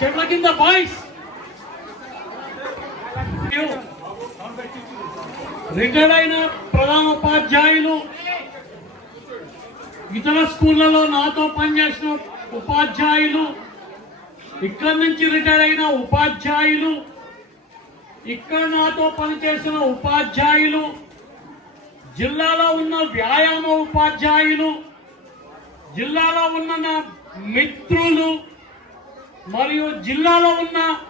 చెట్ల కింద boys retired అయిన ప్రధాన ఉపాధ్యాయులు. ఇతర స్కూళ్ళలో నాతో పనిచేసిన ఉపాధ్యాయులు. ఇక్కడి నుంచి రిటైర్ అయిన ఉపాధ్యాయులు. ఇక్కడ నాతో పనిచేసిన ఉపాధ్యాయులు. జిల్లాలో ఉన్న వ్యాయామ ఉపాధ్యాయులు. జిల్లాలో ఉన్న నా మిత్రులు. మరియు జిల్లాలో ఉన్న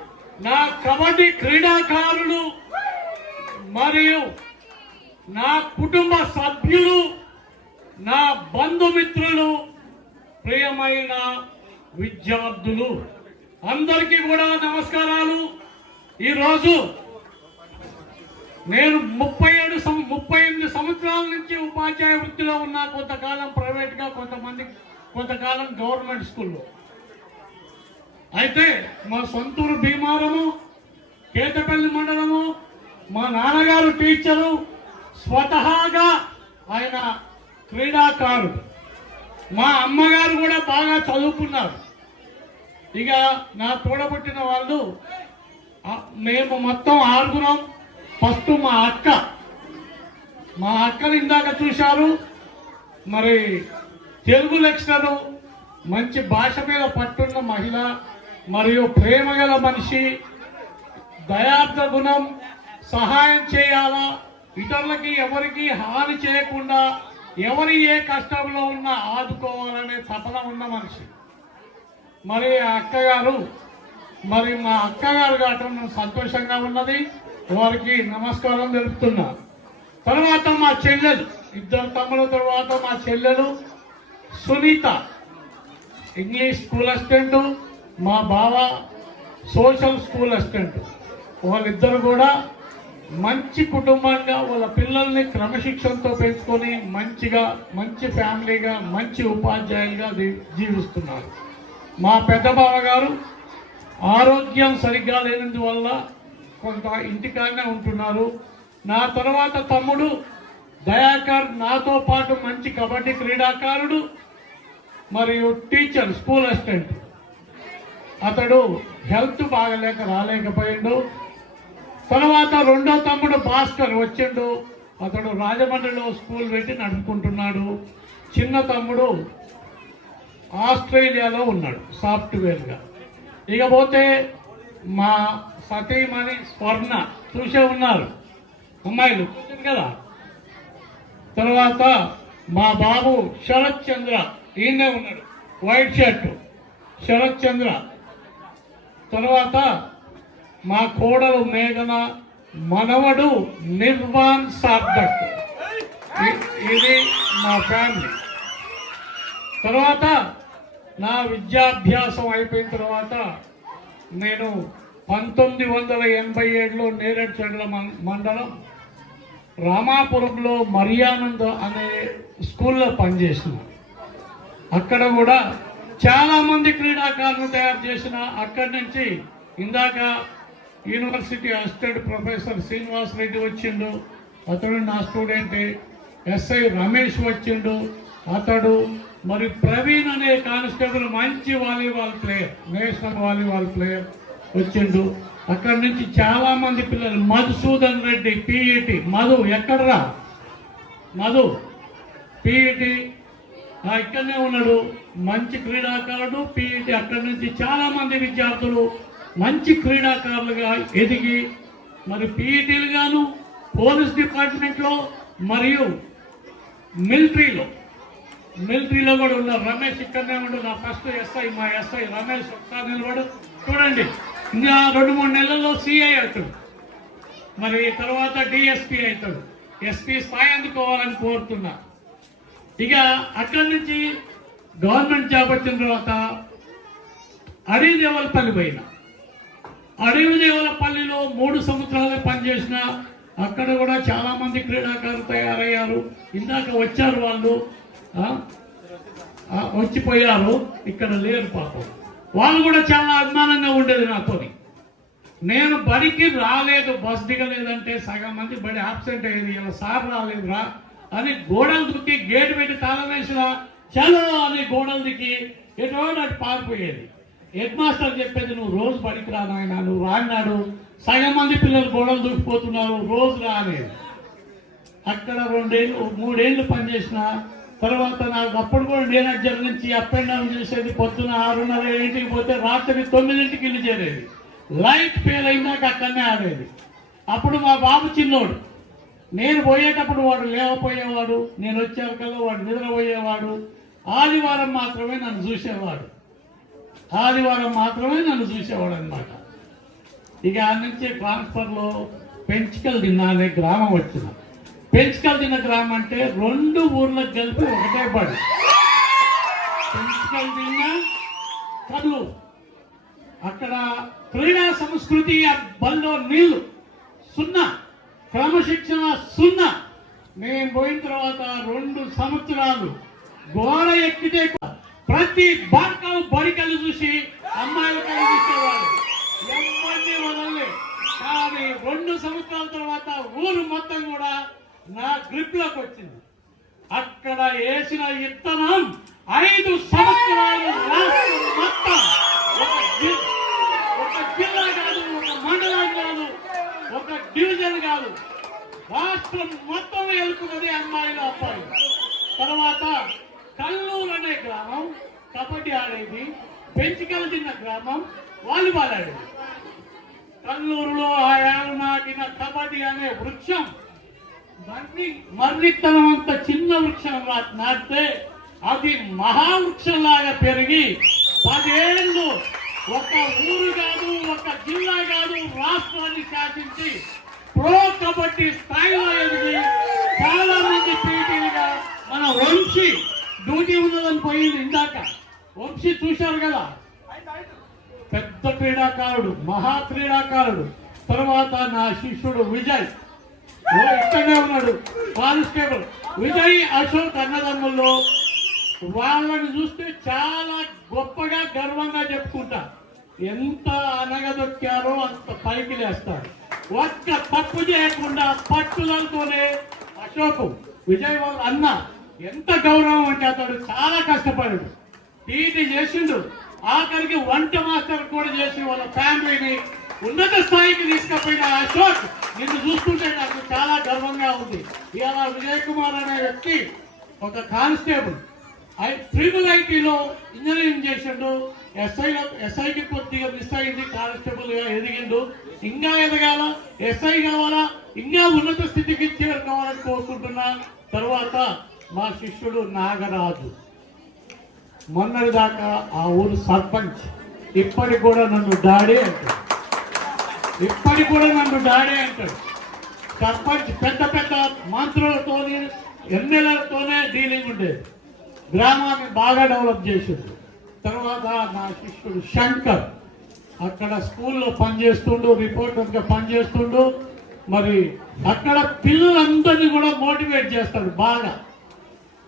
నా కబడ్డీ క్రీడాకారులు మరియు నా కుటుంబ సభ్యులు నా బంధుమిత్రులు ప్రియమైన విద్యార్థులు అందరికీ కూడా నమస్కారాలు. ఈరోజు నేను ముప్పై ఏడు సం- ముప్పై ఎనిమిది సంవత్సరాల నుంచి ఉపాధ్యాయ వృత్తిలో ఉన్నా కొంతకాలం ప్రైవేట్గా కొంతమంది కొంతకాలం గవర్నమెంట్ స్కూల్లో. అయితే మా సొంతూరు భీమారము కేతపల్లి మండలము మా నాన్నగారు టీచరు స్వతహాగా ఆయన క్రీడాకారుడు. మా అమ్మగారు కూడా బాగా చదువుకున్నారు. ఇక నా తోడబుట్టిన వాళ్ళు మేము మొత్తం ఆరుగురం ఫస్ట్ మా అక్క. మా అక్కను ఇందాక చూశారు. మరి తెలుగు లక్షణాలు మంచి భాష మీద పట్టున్న మహిళ. మరియు ప్రేమగల మనిషి దయార్థ గుణం సహాయం చేయాలా? ఇతరులకి ఎవరికి హాని చేయకుండా ఎవరి ఏ కష్టంలో ఉన్నా ఆదుకోవాలనే తపన ఉన్న మనిషి. మరి అక్కగారు మరి మా అక్కగారు కావటం సంతోషంగా ఉన్నది. వారికి నమస్కారం తెలుపుతున్నా. తర్వాత మా చెల్లెలు ఇద్దరు తమ్ముల తర్వాత మా చెల్లెలు సునీత. English school assistant. మా బావ సోషల్ స్కూల్ అసిస్టెంట్. వాళ్ళిద్దరు కూడా మంచి కుటుంబంగా వాళ్ళ పిల్లల్ని క్రమశిక్షణతో పెంచుకొని మంచిగా మంచి ఫ్యామిలీగా మంచి ఉపాధ్యాయులుగా జీవిస్తున్నారు. మా పెద్ద బావ గారు ఆరోగ్యం సరిగ్గా లేనందువల్ల కొంత ఇంటికాడనే ఉంటున్నారు. నా తర్వాత తమ్ముడు దయాకర్ నాతో పాటు మంచి కబడ్డీ క్రీడాకారుడు మరియు టీచర్ స్కూల్ అసిస్టెంట్. అతడు హెల్త్ బాగలేక రాలేకపోయిండు. తర్వాత రెండో తమ్ముడు భాస్కర్ వచ్చిండు. అతడు రాజమండ్రిలో స్కూల్ పెట్టి నడుపుకుంటున్నాడు. చిన్న తమ్ముడు ఆస్ట్రేలియాలో ఉన్నాడు సాఫ్ట్వేర్గా. ఇకపోతే మా సతీమణి స్వర్ణ చూసే ఉన్నారు. అమ్మాయిలు కదా? తర్వాత మా బాబు శరత్ చంద్ర ఈయనే ఉన్నాడు వైట్ షర్ట్. శరత్ చంద్ర తర్వాత మా కోడలు మేఘన మనవడు నిర్వాణ్ సార్థక్. ఇది మా ఫ్యామిలీ. తర్వాత నా విద్యాభ్యాసం అయిపోయిన తర్వాత నేను పంతొమ్మిది వందల ఎనభై ఏడులో నేరేడు చెట్ల మండలం రామాపురంలో మరియానంద్ అనే స్కూల్లో పనిచేసిన. అక్కడ కూడా చాలా మంది క్రీడాకారులు తయారు చేసిన అక్కడి నుంచి ఇందాక university assistant professor Srinivas Reddy వచ్చిండు అతడు నా స్టూడెంట్ ఎస్ఐ రమేష్ వచ్చిండు అతడు మరి ప్రవీణ్ అనే కానిస్టేబుల్ మంచి volleyball player national volleyball player వచ్చిండు. అక్కడి నుంచి చాలా మంది పిల్లలు మధుసూదన్ రెడ్డి పీఈటి మధు ఎక్కడరా? మధు పీఈటి ఇక్కడనే ఉన్నాడు. మంచి క్రీడాకారుడు పీఈటి అక్కడి నుంచి చాలా మంది విద్యార్థులు మంచి క్రీడాకారులుగా ఎదిగి మరి పీఈటీలు గాను పోలీస్ డిపార్ట్మెంట్లో మరియు మిలిటరీలో మిలిటరీలో కూడా ఉన్న రమేష్ ఇక్కడనే ఉండు. నా ఫస్ట్ ఎస్ఐ మా ఎస్ఐ రమేష్ ఒకసారి నిలబడు. చూడండి ఇంకా రెండు మూడు నెలల్లో సిఐ అవుతాడు. మరి తర్వాత డిఎస్పీ అవుతాడు. ఎస్పీ స్థాయి అందుకోవాలని కోరుతున్నా. ఇక అక్కడి నుంచి గవర్నమెంట్ జాబ్ వచ్చిన తర్వాత అడవి దేవలపల్లి పోయిన. అడవి దేవలపల్లిలో మూడు సంవత్సరాలు పనిచేసిన అక్కడ కూడా చాలా మంది క్రీడాకారులు తయారయ్యారు. ఇందాక వచ్చారు వాళ్ళు. వచ్చిపోయారు. ఇక్కడ లేరు పాపం. వాళ్ళు కూడా చాలా అభిమానంగా ఉండేది నాతోని. నేను బడికి రాలేదు బస్ దిగలేదంటే సగం మంది బడి ఆబ్సెంట్ అయ్యేది. ఇలా సార్ రాలేదురా. అని గోడలు దుక్కి గేటు పెట్టి తాళం వేసినా చలో అని గోడలు దిక్కి ఎటువంటి అటు పారిపోయేది. హెడ్ మాస్టర్ చెప్పేది నువ్వు రోజు బడికి రా నాయన నువ్వు రాన్నాడు సగం మంది పిల్లలు గోడలు దూకిపోతున్నారు రోజు రా అక్కడ రెండేళ్ళు మూడేళ్ళు పనిచేసిన తర్వాత నాకు అప్పుడు కూడా నేను నేనజ్జర్ నుంచి అప్ అండ్ డౌన్ చేసేది పొద్దున ఆరున్నర ఏడింటికి పోతే రాత్రి తొమ్మిదింటికి ఇల్లు చేరేది. లైట్ ఫెయిల్ అయినాక అక్కడనే ఆడేది. అప్పుడు మా బాబు చిన్నోడు. నేను పోయేటప్పుడు వాడు లేవపోయేవాడు నేను వచ్చేవరకల్లా వాడు నిద్రపోయేవాడు. ఆదివారం మాత్రమే నన్ను చూసేవాడు. ఆదివారం మాత్రమే నన్ను చూసేవాడు అనమాట ఇక ఆ నుంచి ట్రాన్స్ఫర్లో పెంచుకలు దిన్న అనే గ్రామం వచ్చిన పెంచుకలు దిన్న గ్రామం అంటే రెండు ఊర్లకు కలిపి ఒకటే పడి పెంచుకల్ దిన్న కర్లు అక్కడ క్రీడా సంస్కృతి బల్లో నీళ్ళు సున్నా. క్రమశిక్షణ సున్నా. మేము పోయిన తర్వాత రెండు సంవత్సరాలు గోడ ఎక్కితే ప్రతి బార్కలు బడికలు చూసి అమ్మాయిలు కళ్ళు చూసేవాళ్ళు. ఎవరిని వదలలే. కానీ రెండు సంవత్సరాల తర్వాత ఊరు మొత్తం కూడా నా గ్రిప్లోకి వచ్చింది. అక్కడ వేసిన ఇత్తనం ఐదు సంవత్సరాలు రాష్ట్రం మొత్తం కబడ్డీ అనే వృక్షం మర్రి మర్రిత్తనం చిన్న వృక్షం నాటితే అది మహావృక్షంలాగా పెరిగి పదేళ్ళు ఒక ఊరు కాదు ఒక జిల్లా కాదు రాష్ట్రాన్ని శాసించి ప్రో కబడ్డీ స్థాయిలో ఎదిగి చాలా మంది పీటీలుగా మన వంశీ డ్యూటీ ఉన్నదని పోయింది ఇందాక. వంశీ చూశారు కదా? పెద్ద క్రీడాకారుడు మహా క్రీడాకారుడు. తర్వాత నా శిష్యుడు విజయ్. ఇక్కడనే ఉన్నాడు. కానిస్టేబుల్. విజయ్ అశోక్ అన్నదమ్ముల్లో వాళ్ళని చూస్తే చాలా గొప్పగా గర్వంగా చెప్పుకుంటా. ఎంత అనగదొక్కారో అంత పైకి లేస్తారు ఒక్క తప్పు చేయకుండా పట్టుదలతోనే అశోకు విజయ్ వాళ్ళ అన్న ఎంత గౌరవం అంటే అతడు చాలా కష్టపడాడు. టీటీ చేసిండు. ఆఖరికి వంట మాస్టర్ కూడా చేసి వాళ్ళ ఫ్యామిలీని ఉన్నత స్థాయికి తీసుకుపోయిన అశోక్ నిన్ను చూస్తుంటే నాకు చాలా గర్వంగా ఉంది. ఇవాళ విజయ్ కుమార్ అనే వ్యక్తి ఒక కానిస్టేబుల్ ఐ ట్రిపుల్ ఐటీలో ఇంజనీరింగ్ చేసిండు. ఎస్ఐ ఎస్ఐకి కొద్దిగా మిస్ అయింది కానిస్టేబుల్గా ఎదిగిండు. ఇంకా ఎదగాల ఎస్ఐ కావాలా ఇంకా ఉన్నత స్థితికి చేరుకోవాలని కోరుకుంటున్నా తర్వాత మా శిష్యుడు నాగరాజు. మొన్నటి దాకా ఆ ఊరు సర్పంచ్ ఇప్పటికి కూడా నన్ను డాడీ అంటారు ఇప్పటికి కూడా నన్ను డాడీ అంటాడు. సర్పంచ్ పెద్ద పెద్ద మంత్రులతో ఎమ్మెల్యేలతోనే డీలింగ్ ఉండేది. గ్రామాన్ని బాగా డెవలప్ చేసిండు. తర్వాత నా శిష్యుడు శంకర్ అక్కడ స్కూల్లో పనిచేస్తుండు రిపోర్టర్గా పనిచేస్తుండు. మరి అక్కడ పిల్లలందరినీ కూడా మోటివేట్ చేస్తాడు బాగా.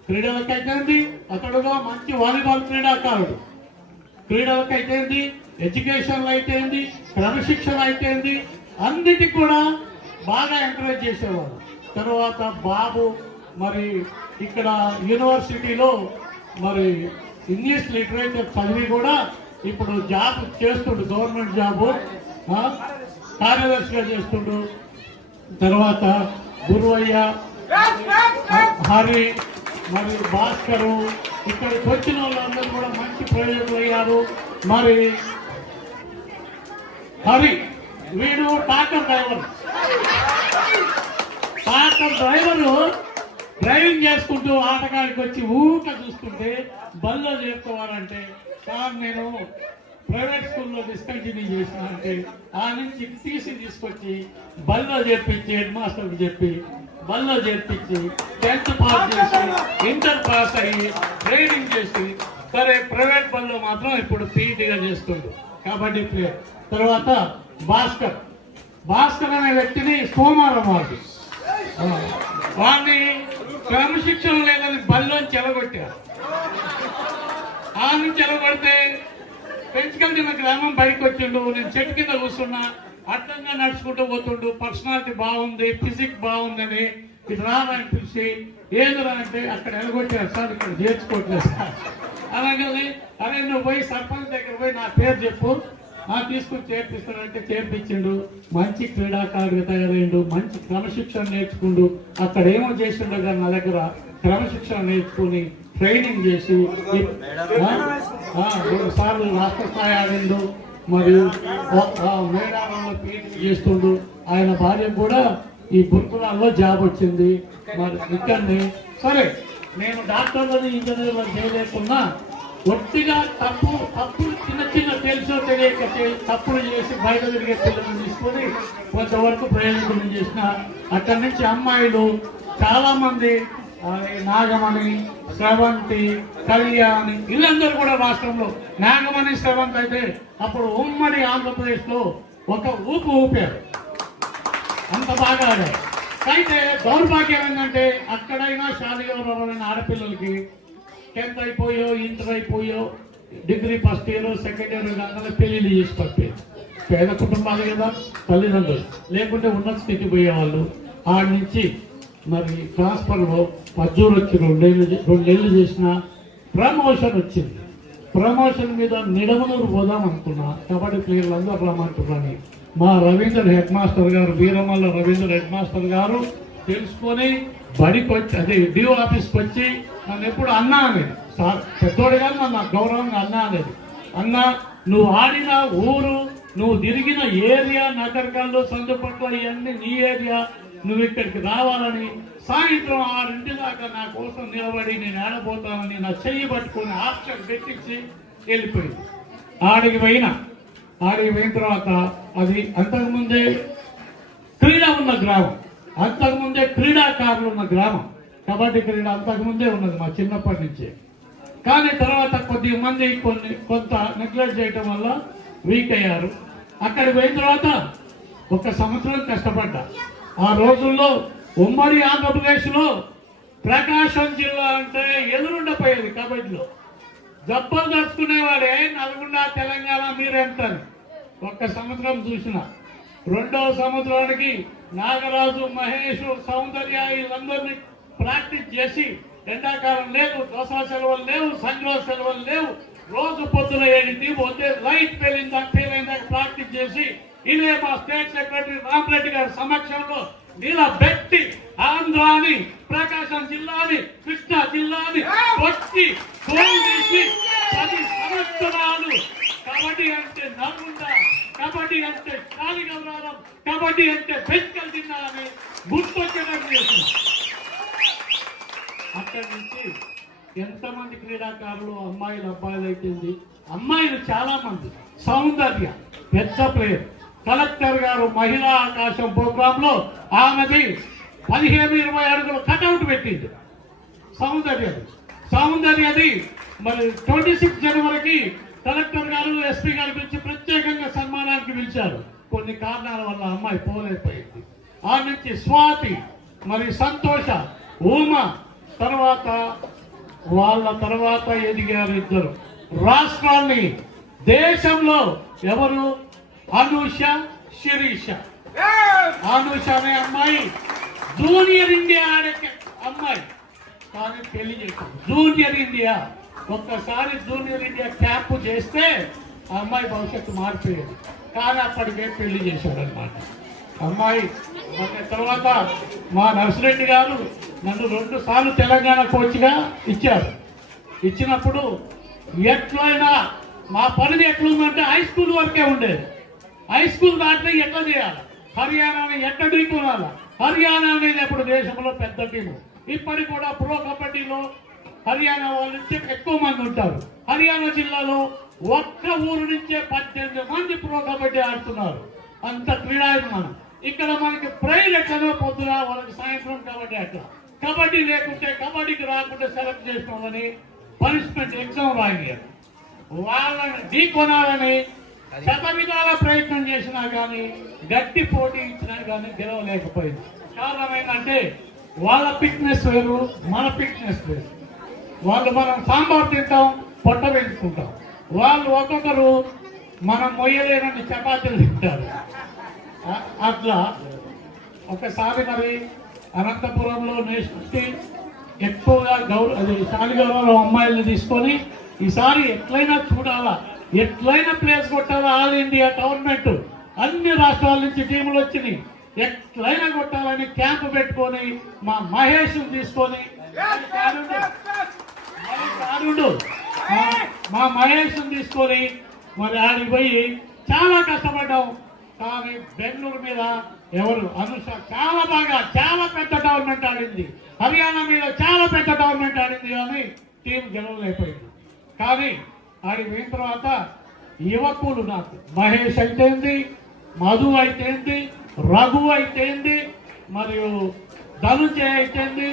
క్రీడలకైతేంది? అతడుగా మంచి వాలీబాల్ క్రీడాకారుడు. క్రీడలకైతేంది? ఎడ్యుకేషన్ అయితేంది క్రమశిక్షణ అయితేంది అన్నిటికి కూడా బాగా ఎంకరేజ్ చేసేవారు. తర్వాత బాబు మరి ఇక్కడ యూనివర్సిటీలో మరి ఇంగ్లీష్ లిటరేచర్ చదివి కూడా ఇప్పుడు జాబ్ చేస్తుండు గవర్నమెంట్ జాబు కార్యదర్శిగా చేస్తుండు. తర్వాత గురువయ్య హరి మరి భాస్కరు ఇక్కడికి వచ్చిన వాళ్ళందరూ కూడా మంచి ప్రయోజకులు అయ్యారు మరి హరి వీడు tractor driver. Tractor driver driving చేసుకుంటూ ఆటగాడికి వచ్చి ఊట చూస్తుంటే బల్లో చేరుకోవాలంటే సార్ నేను ప్రైవేట్ స్కూల్లో డిస్కంటిన్యూ చేసిన అంటే ఆ నుంచి తీసి తీసుకొచ్చి బల్లో చేర్పించి హెడ్ మాస్టర్కి చెప్పి బల్లో చేర్పించి టెన్త్ పాస్ చేసి ఇంటర్ పాస్ అయ్యి ట్రైనింగ్ చేసి సరే ప్రైవేట్ బల్లో మాత్రం ఇప్పుడు పీఈటీగా చేస్తుండు. కబడ్డీ ప్లేయర్. తర్వాత భాస్కర్. భాస్కర్ అనే వ్యక్తిని సోమారం వాడు. వాడిని క్రమశిక్షణ లేదని బల్లోని చెలగొట్టారు ఆ నుంచి ఎలగొడితే పెంచుకొని నిన్న గ్రామం బయటకు వచ్చిండు నేను చెట్టు కింద కూర్చున్నా అర్థంగా నడుచుకుంటూ పోతుండు పర్సనాలిటీ బాగుంది ఫిజిక్ బాగుందని ఇది రాదని పిలిచి ఏదో అంటే అక్కడ ఎలగొట్టారు సార్ ఇక్కడ చేర్చుకోవట్లేదు సార్. అలాగే అరే నువ్వు పోయి సర్పంచ్ దగ్గర పోయి నా పేరు చెప్పు. ఆ తీసుకుని చేర్పిస్తానంటే చేర్పించిండు. మంచి క్రీడాకారుడు తయారైండు. మంచి క్రమశిక్షణ నేర్చుకుండు. అక్కడ ఏమో చేసిండో కానీ నా దగ్గర క్రమశిక్షణ నేర్చుకుని ట్రైనింగ్ చేసి రెండు సార్లు రాష్ట్ర స్థాయి ఆడిండు. మరియు మేడారంలో పీహెచ్డీ చేస్తుండు. ఆయన భార్య కూడా ఈ గురుకులాల్లో జాబ్ వచ్చింది. మరి ఇక్కడనే. సరే. నేను ఇంజనీర్ ఇంజనీర్లను చేయలేకున్నా ఒట్టిగా తప్పు తప్పులు చిన్న చిన్న తెలుసో తెలియక తప్పులు చేసి బయట తిరిగే పిల్లలను తీసుకొని కొంతవరకు ప్రయోజనం చేసిన అక్కడి నుంచి అమ్మాయిలు చాలామంది నాగమణి స్రవంతి కళ్యాణి వీళ్ళందరూ కూడా రాష్ట్రంలో నాగమణి స్రవంతి అయితే అప్పుడు ఉమ్మడి ఆంధ్రప్రదేశ్లో ఒక ఊపు ఊపారు. అంత బాగా ఆడారు. అయితే దౌర్భాగ్యం ఏంటంటే అక్కడైనా శాలిగౌరవమైన ఆడపిల్లలకి టెన్త్ అయిపోయో inter అయిపోయో degree first year second year కాగానే పెళ్ళిళ్ళు చేసి పంపేది పేద కుటుంబాలు కదా తల్లిదండ్రులు. లేకుంటే ఉన్నత స్థితి పోయేవాళ్ళు. ఆడ నుంచి మరి ట్రాన్స్ఫర్లో పజ్జూరు వచ్చి రెండేళ్ళు రెండేళ్ళు చేసిన ప్రమోషన్ వచ్చింది. ప్రమోషన్ మీద నిడమనూరు పోదాం అనుకున్నా. కబడ్డీ ప్లేయర్లు అందరూ రమ్మంటున్నాను మా రవీంద్ర హెడ్ మాస్టర్ గారు వీరమల్ల రవీంద్ర హెడ్ మాస్టర్ గారు తెలుసుకొని బడికి వచ్చి అదే డిఓ ఆఫీస్కి వచ్చి నన్ను ఎప్పుడు అన్నా అనేది. సార్ పెద్దోడు కానీ నన్ను గౌరవంగా అన్నా అనేది. అన్న నువ్వు ఆడిన ఊరు నువ్వు తిరిగిన ఏరియా నగరకాల్లో సందుపట్ల ఇవన్నీ నీ ఏరియా నువ్వు ఇక్కడికి రావాలని సాయంత్రం ఆరింటి దాకా నా కోసం నిలబడి నేను ఆడబోతానని నా చెయ్యి పట్టుకొని ఆప్షన్ పెట్టించి వెళ్ళిపోయింది. ఆడికి పోయినా ఆడిపోయిన తర్వాత అది అంతకుముందే క్రీడ ఉన్న గ్రామం. అంతకుముందే క్రీడాకారులు ఉన్న గ్రామం. కబడ్డీ క్రీడ అంతకుముందే ఉన్నది మా చిన్నప్పటి నుంచే. కానీ తర్వాత కొద్ది మంది కొన్ని కొంత నెగ్లెక్ట్ చేయటం వల్ల వీక్ అయ్యారు. అక్కడికి పోయిన తర్వాత ఒక సంవత్సరం కష్టపడ్డా. ఆ రోజుల్లో ఉమ్మడి ఆంధ్రప్రదేశ్లో ప్రకాశం జిల్లా అంటే ఎదురుండపోయేది కబడ్డీలో. జబ్బలు దచ్చుకునేవాడే నల్గొండ తెలంగాణ మీరంటారు? ఒక్క సంవత్సరం చూసిన. రెండవ సంవత్సరానికి నాగరాజు మహేష్ సౌందర్య వీళ్ళందరినీ ప్రాక్టీస్ చేసి ఎండాకాలం లేదు దసరా సెలవులు లేవు సంక్రాంతి సెలవులు లేవు రోజు పొద్దున ఏడింటి పోతే లైట్ పేలిందా పేలైందాక ప్రాక్టీస్ చేసి ఇదే మా స్టేట్ సెక్రటరీ రామరెడ్డి గారి సమక్షంలో నిలబెట్టి ఆంధ్రాని ప్రకాశం జిల్లాని కృష్ణా జిల్లాని వచ్చి గోల్ పది సంవత్సరాలు. కబడ్డీ అంటే నల్గొండ కబడ్డీ అంటే కాలిగౌరవం కబడ్డీ అంటే బెంకల్ తిన్నారని గుర్తొచ్చడం చేసిన అక్కడి నుంచి ఎంతమంది క్రీడాకారులు అమ్మాయిలు అబ్బాయిలు అయిపోయింది? అమ్మాయిలు చాలా మంది సౌందర్య పెద్ద ప్లేయర్ కలెక్టర్ గారు మహిళా ఆకాశం ప్రోగ్రామ్లో ఆమెది పదిహేను ఇరవై అడుగుల కటౌట్ పెట్టింది. సౌందర్యది సౌందర్యది మరి ట్వంటీ సిక్స్ జనవరికి కలెక్టర్ గారు ఎస్పీ గారు పిలిచి ప్రత్యేకంగా సన్మానానికి పిలిచారు. కొన్ని కారణాల వల్ల అమ్మాయి పోలేకపోయింది. ఆ నుంచి స్వాతి మరి సంతోష ఊమ తర్వాత వాళ్ళ తర్వాత ఎదిగారు ఇద్దరు. రాష్ట్రాన్ని దేశంలో ఎవరు అనూష శిరీష. అనూష అనే అమ్మాయి జూనియర్ ఇండియా ఆడే అమ్మాయి. కానీ పెళ్ళి చేసింది. Junior India. ఒక్కసారి జూనియర్ ఇండియా క్యాంప్ చేస్తే ఆ అమ్మాయి భవిష్యత్తు మారిపోయేది. కానీ అప్పటికే పెళ్ళి చేశాడు అనమాట అమ్మాయి తర్వాత మా నర్సిరెడ్డి గారు నన్ను రెండు సార్లు తెలంగాణ కోచ్గా ఇచ్చారు. ఇచ్చినప్పుడు ఎట్లయినా మా పరిధి ఎట్లుందంటే హై స్కూల్ వరకే ఉండేది. హై స్కూల్ దాటితే ఎట్లా చేయాలి? హర్యానాని ఎట్లా ఢీకొనాలి? హర్యానా అనేది అప్పుడు దేశంలో పెద్ద టీము ఇప్పటికి కూడా ప్రో కబడ్డీలో హర్యానా వాళ్ళ నుంచి ఎక్కువ మంది ఉంటారు. హర్యానా జిల్లాలో ఒక్క ఊరు నుంచే పద్దెనిమిది మంది ప్రో కబడ్డీ ఆడుతున్నారు. అంత క్రీడాభిమానం. ఇక్కడ మనకి ప్రైజ్ ఎట్లనో పొద్దున వాళ్ళకి సాయంత్రం కబడ్డీ అట్లా కబడ్డీ లేకుంటే కబడ్డీకి రాకుండా సెలెక్ట్ చేసిన వాళ్ళని పనిష్మెంట్ ఎగ్జామ్ రాయలేరు వాళ్ళని ఢీ కొనాలని శత విధాల ప్రయత్నం చేసినా కానీ గట్టి పోటీ ఇచ్చినా కానీ గెలవలేకపోయింది. కారణం ఏంటంటే వాళ్ళ ఫిట్నెస్ వేరు మన ఫిట్నెస్ వేరు. వాళ్ళు మనం సాంబార్ తింటాం పొట్ట పెంచుకుంటాం. వాళ్ళు ఒక్కొక్కరు మనం మొయ్యలేనని చపాతీలు తింటారు. అట్లా ఒకసారి మరి అనంతపురంలో నేషనల్ ఎక్కువగా గౌరవ అది శాలిగౌరవంలో అమ్మాయిల్ని తీసుకొని ఈసారి ఎట్లయినా చూడాలా. ఎట్లయినా ప్లేస్ కొట్టాలా? ఆల్ ఇండియా గవర్నమెంట్ అన్ని రాష్ట్రాల నుంచి టీములు వచ్చినాయి. ఎట్లయినా కొట్టాలని క్యాంప్ పెట్టుకొని మా మహేష్ తీసుకొని మా మహేష్ తీసుకొని మరి ఆడికి పోయి చాలా కష్టపడ్డాం. కానీ బెంగళూరు మీద ఎవరు? అనుష చాలా బాగా చాలా పెద్ద టోర్నమెంట్ ఆడింది. హర్యానా మీద చాలా పెద్ద టోర్నమెంట్ ఆడింది కానీ టీం గెలవలేకపోయింది. కానీ ఆడి పోయిన తర్వాత యువకులు నాకు మహేష్ అయితేంది మధు అయితేంది రఘు అయితేంది మరియు ధనుంజయ్ అయితేంది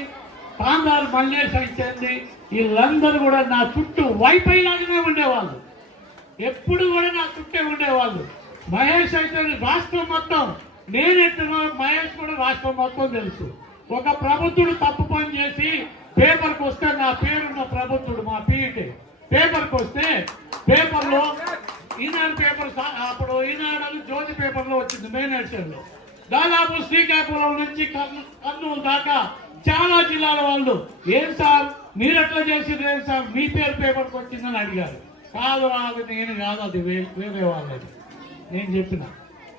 తాందారు మల్లేష్ అయితేంది వీళ్ళందరూ కూడా నా చుట్టూ వైఫై లాగానే ఉండేవాళ్ళు. ఎప్పుడు కూడా నా చుట్టే ఉండేవాళ్ళు. మహేష్ అయితే రాష్ట్రం మొత్తం. నేను ఎట్లా మహేష్ కూడా రాష్ట్రం మొత్తం తెలుసు. ఒక ప్రభుత్వుడు తప్పు పని చేసి పేపర్కి వస్తే నా పేరున్న ప్రభుత్వుడు మా పీఈటీ పేపర్కి వస్తే పేపర్లో ఈనాడు పేపర్ అప్పుడు ఈనాడు జ్యోతి పేపర్లో వచ్చింది మెయిన్ ఎడిషన్లో దాదాపు శ్రీకాకుళం నుంచి కర్నూలు దాకా చాలా జిల్లాల వాళ్ళు ఏం సార్? మీరు ఎట్లా చేసింది ఏం సార్? మీ పేరు పేపర్కి వచ్చిందని అడిగారు. కాదు రాదు నేను కాదు అది వే- వేరే వాళ్ళది. నేను చెప్పిన.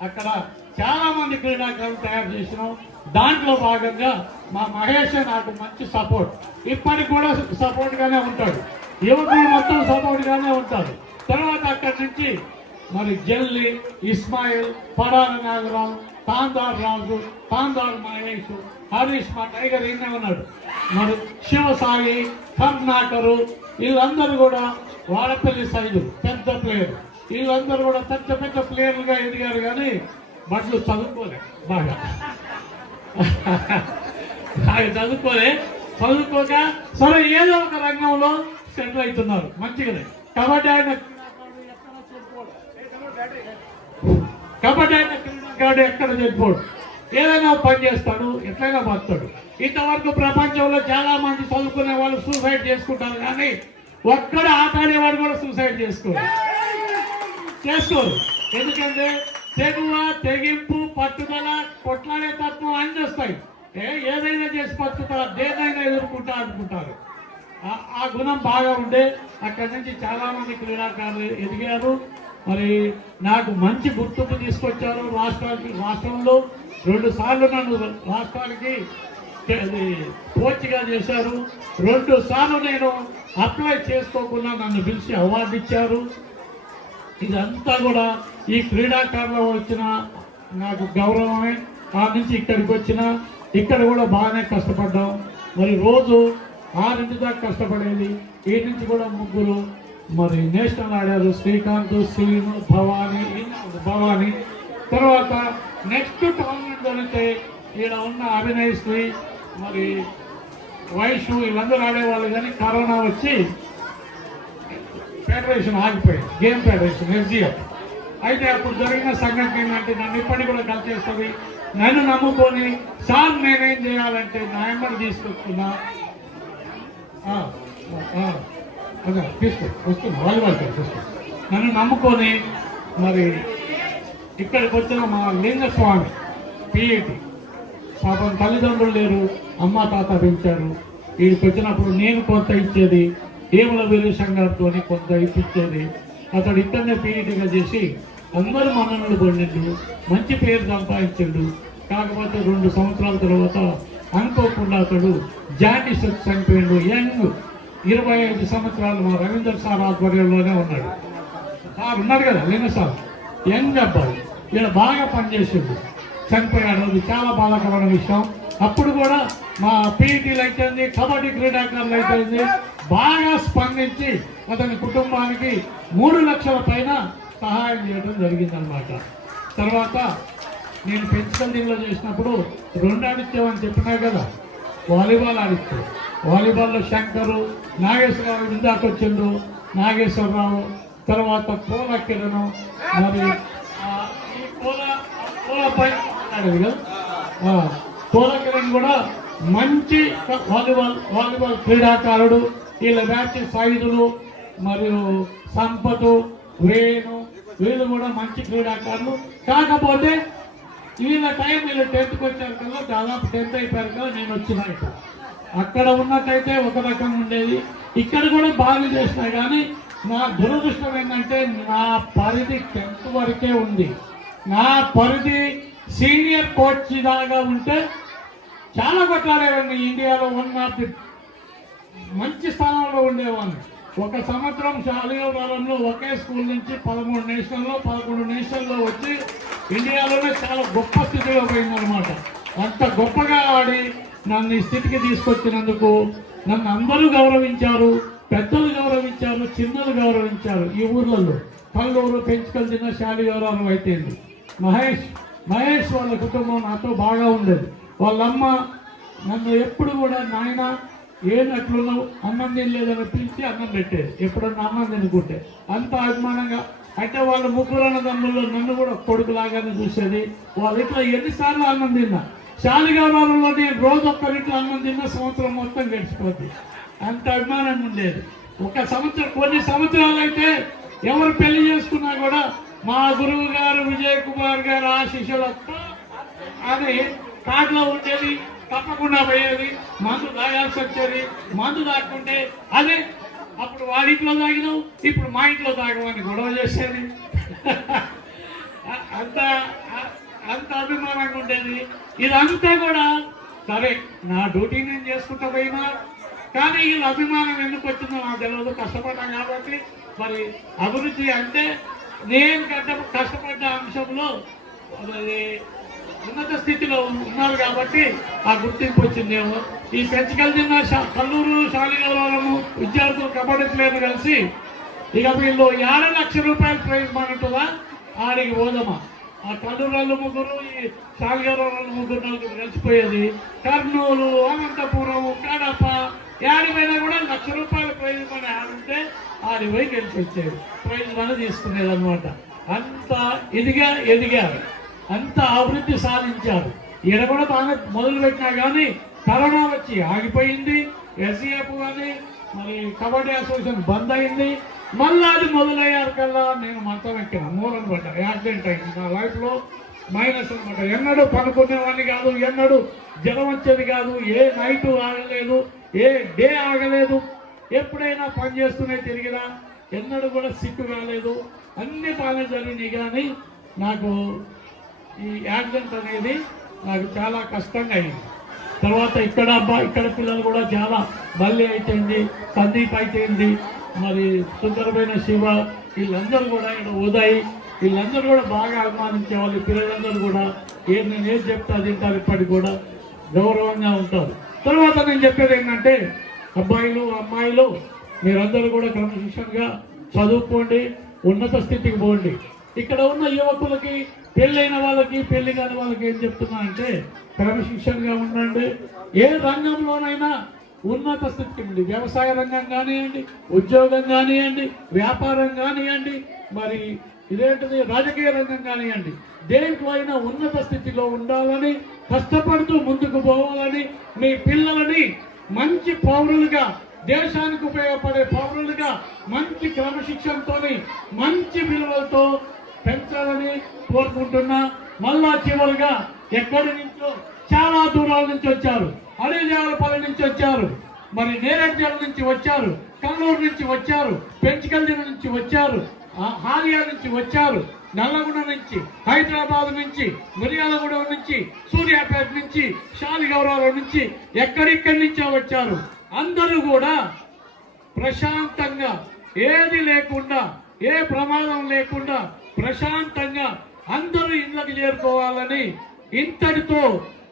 అక్కడ చాలామంది క్రీడాకారులు తయారు చేసినాం దాంట్లో భాగంగా మా మహేష్ నాకు మంచి సపోర్ట్. ఇప్పటికి కూడా సపోర్ట్గానే ఉంటాడు. యువకులు మొత్తం సపోర్ట్గానే ఉంటారు. తర్వాత అక్కడి నుంచి మరి జల్లి ఇస్మాయిల్ పడాల నాగరావు తాందార్ రాజు తాందార్ మహేష్ హరీష్ మా టైగర్ ఈయనే ఉన్నాడు మరి శివసాయి కర్ణాకరు వీళ్ళందరూ కూడా వాడపల్లి సైజు పెద్ద ప్లేయర్ వీళ్ళందరూ కూడా పెద్ద పెద్ద ప్లేయర్లుగా ఎదిగారు కానీ బట్లు చదువుకోలే బాగా. బాగా చదువుకోలే. చదువుకోక సరే ఏదో ఒక రంగంలో సెంటర్ అవుతున్నారు. మంచిగానే కాబట్టి ఆయన కాబట్టి ఆయన క్రీడాకారుడు ఎక్కడ చెప్పుకోడు ఏదైనా పని చేస్తాడు ఎట్లయినా బతాడు ఇంతవరకు ప్రపంచంలో చాలా మంది చదువుకునే వాళ్ళు సూసైడ్ చేసుకుంటారు కానీ ఒక్కడ ఆటాడేవాడు కూడా సూసైడ్ చేసుకోరు చేసుకోరు ఎందుకంటే తెగువ తెగింపు పట్టుదల కొట్లాడే తత్వం అన్ని వస్తాయి. ఏ ఏదైనా చేసి పట్టుతారు దేనైనా ఎదుర్కొంటా అనుకుంటారు. ఆ- గుణం బాగా ఉండే అక్కడి నుంచి చాలా మంది క్రీడాకారులు ఎదిగారు. మరి నాకు మంచి గుర్తింపు తీసుకొచ్చారు రాష్ట్రానికి. రాష్ట్రంలో రెండు సార్లు నన్ను రాష్ట్రానికి కోచ్గా చేశారు. రెండు సార్లు నేను అప్లై చేసుకోకుండా నన్ను పిలిచి అవార్డు ఇచ్చారు. ఇదంతా కూడా ఈ క్రీడాకారులు వచ్చిన నాకు గౌరవమే. ఆ నుంచి ఇక్కడికి వచ్చిన ఇక్కడ కూడా బాగానే కష్టపడ్డాం. మరి రోజు ఆరింటి దాకా కష్టపడేది ఈ నుంచి కూడా ముగ్గురు మరి నేషనల్ ఆడారు. శ్రీకాంత్ శ్రీను భవానీ భవానీ. తర్వాత నెక్స్ట్ టోర్నమెంట్ జరిగితే ఈడ ఉన్న అభినయ్ శ్రీ మరి వయసు వీళ్ళందరూ ఆడేవాళ్ళు కానీ కరోనా వచ్చి ఫెడరేషన్ ఆగిపోయింది. Game federation SGF. అయితే అప్పుడు జరిగిన సంఘటన ఏంటంటే నన్ను ఇప్పటికి కూడా కలిసేస్తుంది నన్ను నమ్ముకొని సార్ నేనేం చేయాలంటే నా ఎంబర్ తీసుకొచ్చుకున్నా ఆ, ఆ, అదే తీసుకో తీసుకో నన్ను నమ్ముకొని మరి ఇక్కడికి వచ్చిన మా లింగస్వామి పిఈటి. పాపం తల్లిదండ్రులు లేరు అమ్మ తాత పెంచారు. వీడికి వచ్చినప్పుడు నేను కొంత ఇచ్చేది ఏముల వీరు సంఘంతో కొంత ఇప్పించేది. అతడు ఇక్కడనే పీఈటీగా చేసి అందరూ మన్ననలు పొందిండు మంచి పేరు సంపాదించాడు. కాకపోతే రెండు సంవత్సరాల తర్వాత అనుకోకుండా అతడు జాండీస్ చనిపోయాడు యంగ్ ఇరవై ఐదు సంవత్సరాలు మా రవీందర్ సార్ ఆధ్వర్యంలోనే ఉన్నాడు. సార్ ఉన్నాడు కదా లింగ సార్. యంగ్ అబ్బాయి. ఈయన బాగా పనిచేసిండు. చనిపోయాడు. అది చాలా బాధాకరమైన విషయం. అప్పుడు కూడా మా పీఈటీలు అయితేంది కబడ్డీ క్రీడాకారులు అయితేంది బాగా స్పందించి అతని కుటుంబానికి మూడు లక్షల పైన సహాయం చేయడం జరిగిందనమాట తర్వాత నేను పెన్సిల్ దీనిలో చేసినప్పుడు రెండు ఆడిత్యమని చెప్పినా కదా వాలీబాల్ ఆడిస్తాడు వాలీబాల్లో శంకరు నాగేశ్వరరావు ఇందాక వచ్చిండు. నాగేశ్వరరావు తర్వాత కోల కిరణం మరి ఈ కోల కోల పై ఆడేది కదా. కోల కిరణ్ కూడా మంచి వాలీబాల్ వాలీబాల్ క్రీడాకారుడు. వీళ్ళ బ్యాచ్ సైజులు మరియు సంపతు వేణు వీళ్ళు కూడా మంచి క్రీడాకారులు. కాకపోతే వీళ్ళ టైం వీళ్ళు టెన్త్కి వచ్చారు కదా దాదాపు టెన్త్ అయిపోయారు కదా నేను వచ్చిన ఇక్కడ. అక్కడ ఉన్నట్టయితే ఒక రకంగా ఉండేది. ఇక్కడ కూడా బాగా చేసినా కానీ నా దురదృష్టం ఏంటంటే నా పరిధి టెన్త్ వరకే ఉంది. నా పరిధి సీనియర్ కోచ్ దాకా ఉంటే చాలా కొట్లాడేవాడిని. ఇండియాలో వన్ ఆఫ్ ది మంచి స్థానంలో ఉండేవాడిని. ఒక సంవత్సరం శాలియోవరంలో ఒకే స్కూల్ నుంచి పదమూడు నేషనల్లో పదకొండు నేషనల్లో వచ్చి ఇండియాలోనే చాలా గొప్ప స్థితిలో పోయిందనమాట అంత గొప్పగా ఆడి నన్ను ఈ స్థితికి తీసుకొచ్చినందుకు నన్ను అందరూ గౌరవించారు పెద్దలు గౌరవించారు చిన్నలు గౌరవించారు ఈ ఊర్లలో. కల్లూరు తిన్న శాలియోవరం అయితేంది. మహేష్ మహేష్ వాళ్ళ కుటుంబం నాతో బాగా ఉండేది. వాళ్ళమ్మ నన్ను ఎప్పుడు కూడా నాయన ఏనట్లున్నావు అన్నం తినలేదని పిలిచి అన్నం పెట్టేది. ఎప్పుడన్నా అన్నం తినుకుంటే. అంత అభిమానంగా. అంటే వాళ్ళ ముగ్గురు అన్నదమ్ముల్లో నన్ను కూడా కొడుకులాగానే చూసేది. వాళ్ళు ఇట్లా ఎన్నిసార్లు అన్నం తిన్నా. శాలిగౌరవంలో నేను రోజు ఒక్కరింట్లో అన్నం తిన్న సంవత్సరం మొత్తం గడిచిపోద్ది. అంత అభిమానం ఉండేది. ఒక సంవత్సరం కొన్ని సంవత్సరాలు అయితే ఎవరు పెళ్ళి చేసుకున్నా కూడా మా గురువు గారు విజయ్ కుమార్ గారు ఆశీస్సులతో అది కాట్లో ఉండేది. తప్పకుండా పోయేది. మందు తాగాల్సి వచ్చేది మందు తాకుంటే అదే. అప్పుడు వాడింట్లో తాగినావు ఇప్పుడు మా ఇంట్లో తాగమని గొడవ చేసేది. అంత అంత అభిమానంగా ఉండేది. ఇదంతా కూడా సరే నా డ్యూటీ నేను చేసుకుంటా పోయినా. కానీ వీళ్ళ అభిమానం ఎందుకు వచ్చిందో నాకు తెలియదు. కష్టపడ్డాం కాబట్టి. మరి అభివృద్ధి అంటే నేను కష్ట కష్టపడ్డ అంశంలో అది ఉన్నత స్థితిలో ఉన్నారు కాబట్టి ఆ గుర్తింపు వచ్చిందేమో ఈ పెంచగలిగిన కల్లూరు శాలిగౌరవము విద్యార్థులు కబడ్డీ ప్లేయర్ కలిసి ఇక వీళ్ళు ఏడు లక్ష రూపాయలు ప్రైజ్ మనటుందా ఆడికి పోదమా ఆ కల్లూరు ముగ్గురు ఈ శాలిగౌరవ ముగ్గురు నలుగురు కలిసిపోయేది. కర్నూలు అనంతపురం కడప యాడిపోయినా కూడా లక్ష రూపాయల ప్రైజ్ మనీ ఆడుంటే ఆడి పోయి గెలిచి వచ్చేది. ప్రైజ్ మనీ తీసుకునేది అనమాట అంత ఇదిగా ఎదిగారు. అంత అభివృద్ధి సాధించారు. ఈడ కూడా బాగా మొదలు పెట్టినా కానీ కరోనా వచ్చి ఆగిపోయింది. ఎస్సీఎఫ్ అని మరి కబడ్డీ అసోసియేషన్ బంద్ అయింది. మళ్ళీ అది మొదలయ్యారు కల్లా నేను మంచం ఎక్కిన మూలం పడ్డా. యాక్సిడెంట్ అయింది. నా లైఫ్లో మైనస్ అనమాట. ఎన్నడూ పనుకునేవాడిని కాదు ఎన్నడూ జలం వచ్చేది కాదు ఏ నైట్ ఆగలేదు ఏ డే ఆగలేదు. ఎప్పుడైనా పని చేస్తూనే తిరిగినా ఎన్నడూ కూడా సిక్కు కాలేదు. అన్ని బాగానే జరిగినాయి కానీ నాకు ఈ యాక్సిడెంట్ అనేది నాకు చాలా కష్టంగా అయింది. తర్వాత ఇక్కడ అబ్బా ఇక్కడ పిల్లలు కూడా చాలా బల్లి అయిపోయింది సందీప్ అయిపోయింది మరి సుందరమైన శివ వీళ్ళందరూ కూడా ఇక్కడ ఉదయ్ వీళ్ళందరూ కూడా బాగా అభిమానించే వాళ్ళు పిల్లలందరూ కూడా ఏం నేను ఏం చెప్తా తింటారు ఇప్పటికి కూడా గౌరవంగా ఉంటారు. తర్వాత నేను చెప్పేది ఏంటంటే అబ్బాయిలు అమ్మాయిలు మీరందరూ కూడా క్రమశిక్షణగా చదువుకోండి ఉన్నత స్థితికి పోండి. ఇక్కడ ఉన్న యువకులకి పెళ్ళైన వాళ్ళకి పెళ్ళి కాని వాళ్ళకి ఏం చెప్తున్నా అంటే క్రమశిక్షణగా ఉండండి. ఏ రంగంలోనైనా ఉన్నత స్థితికి ఉండి వ్యవసాయ రంగం కానివ్వండి ఉద్యోగం కానివ్వండి వ్యాపారం కానివ్వండి మరి ఇదేంటిది రాజకీయ రంగం కానివ్వండి దేంట్లో అయినా ఉన్నత స్థితిలో ఉండాలని కష్టపడుతూ ముందుకు పోవాలని మీ పిల్లలని మంచి పౌరులుగా దేశానికి ఉపయోగపడే పౌరులుగా మంచి క్రమశిక్షణతోని మంచి విలువలతో పెంచాలని కోరుకుంటున్నా. మళ్ళా చివరిగా ఎక్కడి నుంచో చాలా దూరాల నుంచి వచ్చారు. అడవిదేవరపల్లి నుంచి వచ్చారు. మరి నేరేడ్జల నుంచి వచ్చారు. కల్లూరు నుంచి వచ్చారు. పెంచికల్దిన నుంచి వచ్చారు. హాలియా నుంచి వచ్చారు. నల్లగొండ నుంచి హైదరాబాద్ నుంచి మిర్యాలగూడెం నుంచి సూర్యాపేట నుంచి శాలిగౌరవం నుంచి ఎక్కడిక్కడి నుంచో వచ్చారు. అందరూ కూడా ప్రశాంతంగా ఏది లేకుండా ఏ ప్రమాదం లేకుండా ప్రశాంతంగా అందరూ ఇళ్ళకి చేరుకోవాలని ఇంతటితో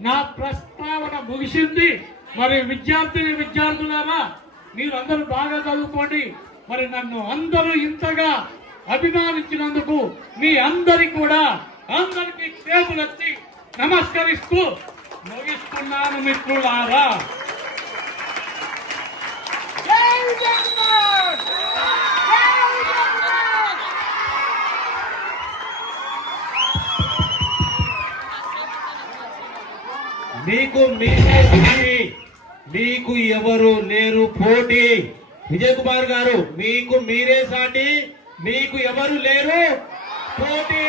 నా ప్రస్తావన ముగిసింది. మరి విద్యార్థిని విద్యార్థులారా మీరందరూ బాగా చదువుకోండి. మరి నన్ను అందరూ ఇంతగా అభిమానించినందుకు మీ అందరి కూడా అందరికీ చేతులెత్తి నమస్కరిస్తూ ముగిస్తున్నాను మిత్రులారా. జై జగన్నాథ్! మీకు మీరే సాటి మీకు ఎవరు లేరు పోటీ. విజయ్ కుమార్ గారు మీకు మీరే సాటి. మీకు ఎవరు లేరు పోటీ.